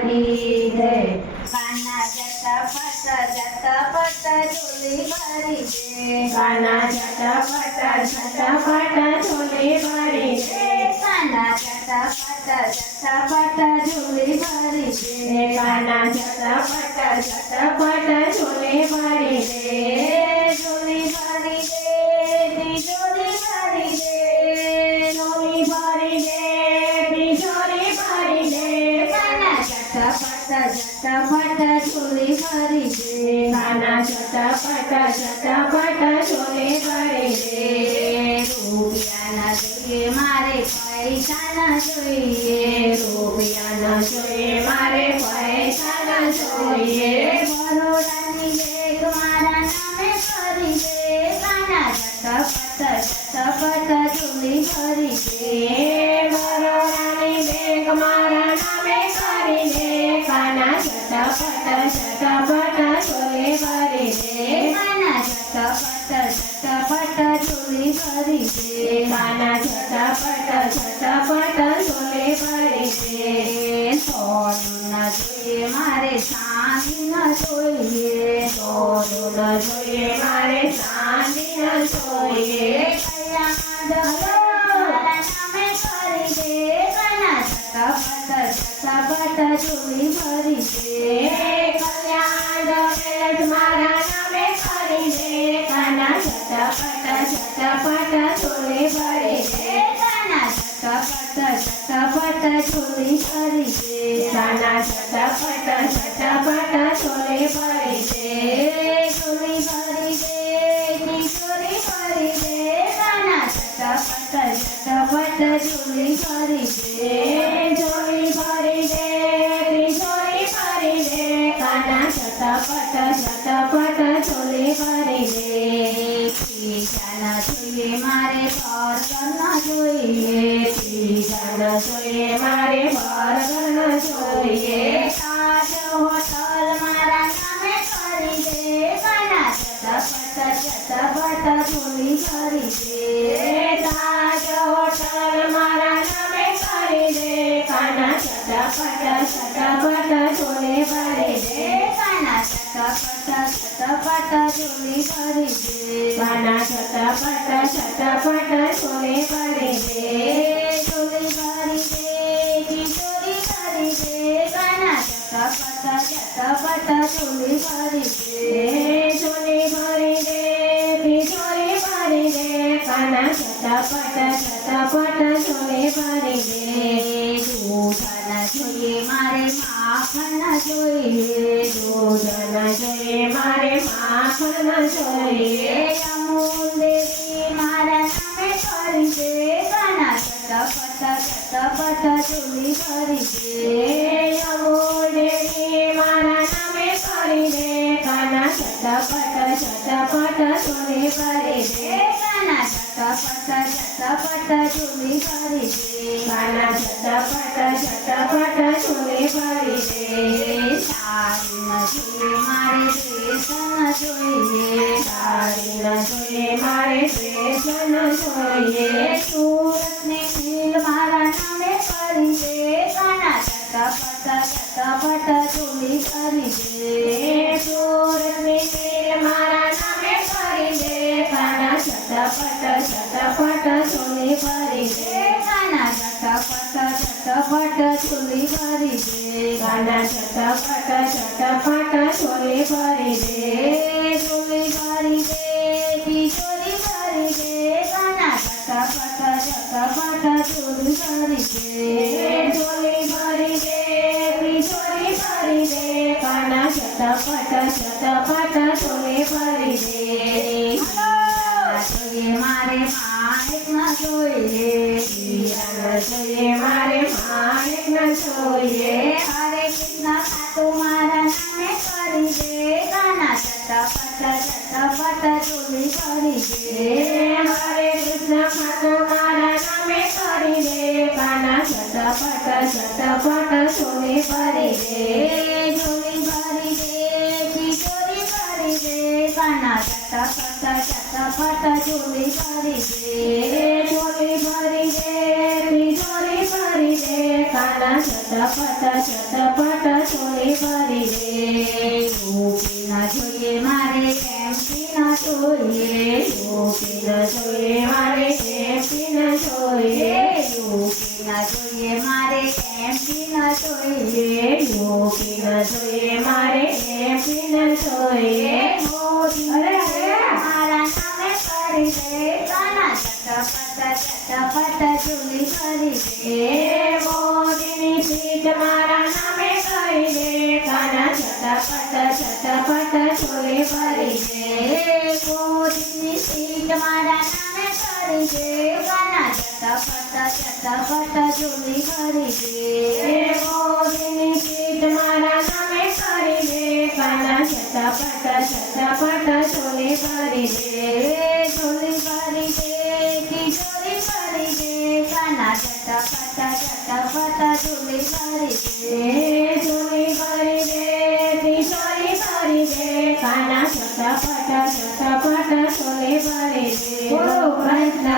કી જય કાના જટાપટ ઝોલી ભરી દે કાના જટાપટ ઝોલી ભરી દે કાના જટાપટ ઝોલી ભરી દે કાના જટાપટ ઝોલી ભરી દે ઝોલી ભરી દે તિજોરી ભરી દે ઝોલી ભરી દે તિજોરી ભરી દે કાના જટાપટ ઝોલી ભરી દે કાના જટાપટ ઝોલી ભરી દે રૂપિયા ન જોઈએ મારે પૈસા ન જોઈએ રૂપિયા ન જોઈએ મારે પૈસા ન જોઈએ બરોડાની બેગ મારા નામે કરી દે કાના જટાપટ ઝોલી ભરી દે બરોડાની બેગ મારા નામે કરી દે કાના જટાપટ ઝોલી ભરી દે કાના જટાપટ ઝોલી ભરી દે કાના જટાપટ ઝોલી ભરી દે સોનું ન જોઈએ મારે ચાંદી ન જોઈએ સોનું ન જોઈએ મારે ચાંદી ન જોઈએ કલ્યાણ મારા નામે કરી દે કાના જટાપટ ઝોલી ભરી દે કલ્યાણ દહેજ મારા નામે કરી દે કાના જટાપટ ઝોલી ભરી દે કાના જટાપટ ઝોલી ભરી દે કાના જટાપટ ઝોલી ભરી દે ઝોલી ભરી દે તિજોરી ભરી દે કાના જટાપટ ઝોલી ભરી દે ઝોલી ભરી દે તિજોરી ભરી દે કાના જટાપટ ઝોલી ભરી દે પીઝા ન જોઈએ મારે બર્ગર ન જોઈએ પીઝા ન જોઈએ મારે બર્ગર ન જોઈએ તાજ હોટલ મારા નામે કરી દે કાના જટાપટ ઝોલી ભરી દે તાજ હોટલ મારા નામે કરી દે કાના જટાપટ ઝોલી ભરી દે કાના જટાપટ ઝોલી ભરી દે કાના જટાપટ ઝોલી ભરી દે ઝોલી ભરી દે તિજોરી ભરી દે કાના જટાપટ ઝોલી ભરી દે ઝોલી ભરી દે તિજોરી ભરી દે કાના જટાપટ ઝોલી ભરી દે દૂધ ન જોઈએ મારે માખણ ન જોઈએ દૂધ ન જોઈએ મારે માખણ ન જોઈએ અમૂલ દેવી મારા નામે કરી દે કાના જટાપટ ઝોલી ભરી દે અમૂલ દેવી મારા નામે કરી દે કાના જટાપટ ઝોલી ભરી દે કાના જટાપટ ઝોલી ભરી દે કાના જટાપટ ઝોલી ભરી દે સાડી ન જોઈએ મારે ડ્રેસ ન જોઈએ સાડી ન જોઈએ મારે ડ્રેસ ન જોઈએ સુરતની મિલ મારા નામે કરી દે કાના જટાપટ ઝોલી ભરી દે સુરતની મિલ મારા નામે કરી દે કાના જટાપટ ઝોલી ભરી દે કાના જટાપટ ઝોલી ભરી દે કાના જટાપટ ઝોલી ભરી દે ઝોલી ભરી દે તિજોરી ભરી દે કાના જટાપટ ઝોલી ભરી દે ઝોલી ભરી દે તિજોરી ભરી દે કાના જટાપટ ઝોલી ભરી દે જોઈએ મારે માણેક ન જોઈએ હીરા ન જોઈએ મારે માણેક ન જોઈએ હરે કૃષ્ણ ખાતું મારા નામે કરી દે કાના જટાપટ ઝોલી ભરી દે હરે કૃષ્ણ ખાતું મારા નામે કરી દે કાના જટાપટ ઝોલી ભરી દે ઝોલી ભરી દે તિજોરી ભરી દે કાના જટાપટ ઝોલી ભરી દે ઝોલી ભરી દે તિજોરી ભરી દે કાના કાના ચટપટ ચોલી ભરી દે રૂપી ન જોઈએ મારે એમથી ન જોઈએ રૂપી ન જોઈએ મારે એમથી ન જોઈએ રૂપી ન જોઈએ મારે એમથી ન જોઈએ રૂપી ન જોઈએ મારે એમથી ન જોઈએ મોદી મારા નામે કરી દે કાના ચટપટ ચોલી ભરી દે એ મોદીની ભીખ મારા નામે કરી દે કાના ચટપટ ચોલી ભરી દે મોદીની સીટ મારા નામે કરી દે કાના ચટપટ ચોલી ભરી દે એ મોદીની ભીખ મારા નામે કરી દે કાના ચટપટ ચોલી ભરી દે ચોલી ભરી દે તિજોરી ભરી દે કાના ચટપટ ચોલી ભરી દે એ ચોલી ભરી દે તિજોરી ભરી દે કાના ચટપટ ચોલી ભરી દે બોલો કૃષ્ણ